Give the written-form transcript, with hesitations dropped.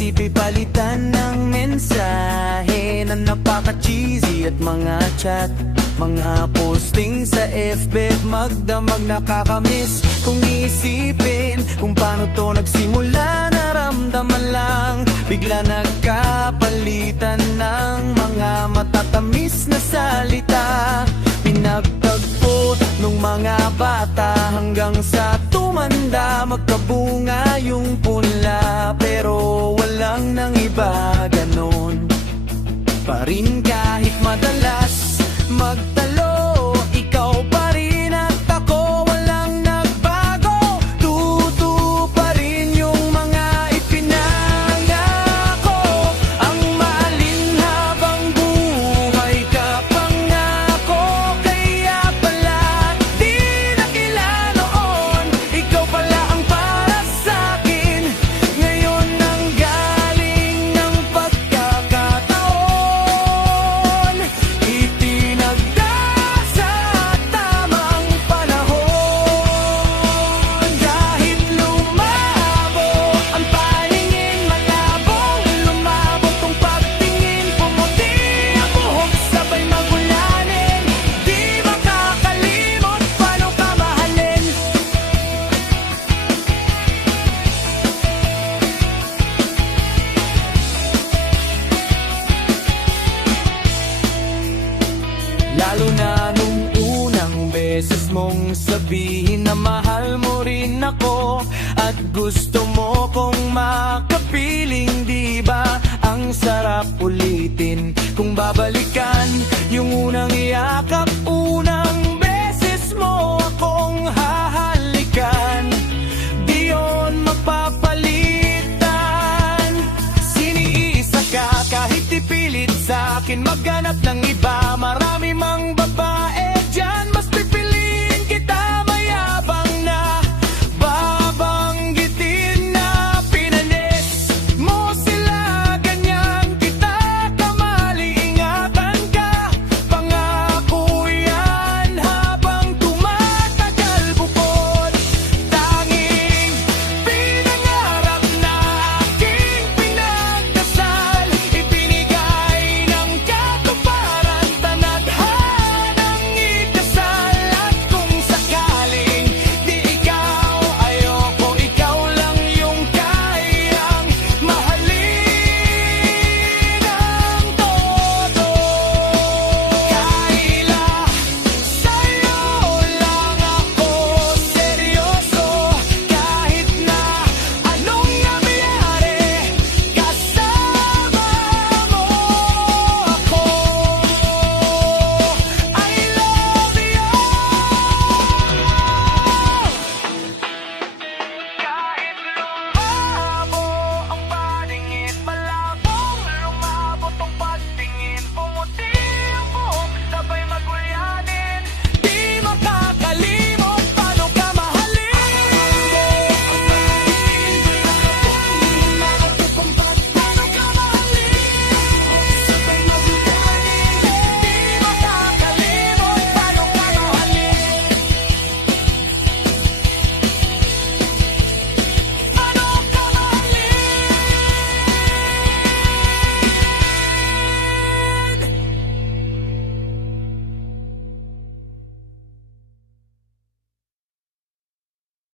isip'y palitan ng mensahe na napaka-cheesy at mga chat, mga posting sa FB at magdamag nakakamiss. Kung iisipin kung paano to nagsimula, naramdaman lang bigla nagkapalitan ng mga matatamis na salita. Pinagtagpo nung mga bata hanggang sa tumanda, magkabunga yung punla, pero walang nang iba, ganon pa rin kahit madalas magtalo. Ikaw pa rin at ako, walang nagbago. Tutu pa rin yung mga ipinangako. Ang malinhabang buhay kapangako. Kaya pala di nakila noon, ikaw pala ang para sa'kin. Ngayon nang galing ng pagkakataon, itinagda sa tamang panahon. Kahit lumabo ang paningin, malabong lumabot tong pagtingin. Pumuti ang buhok, sabay magulanin. Di makakalimot paano ka mahalin. Lalo na nung unang beses mong sabihin na mahal mo rin ako at gusto mo kong makapiling, di ba? Ang sarap ulitin kung babalikan yung unang yakap, unang beses mo akong hahalikan. Di yun mapapalitan. Siniisa ka kahit ipilit sa'kin maghanap ng iba. Marami mang babae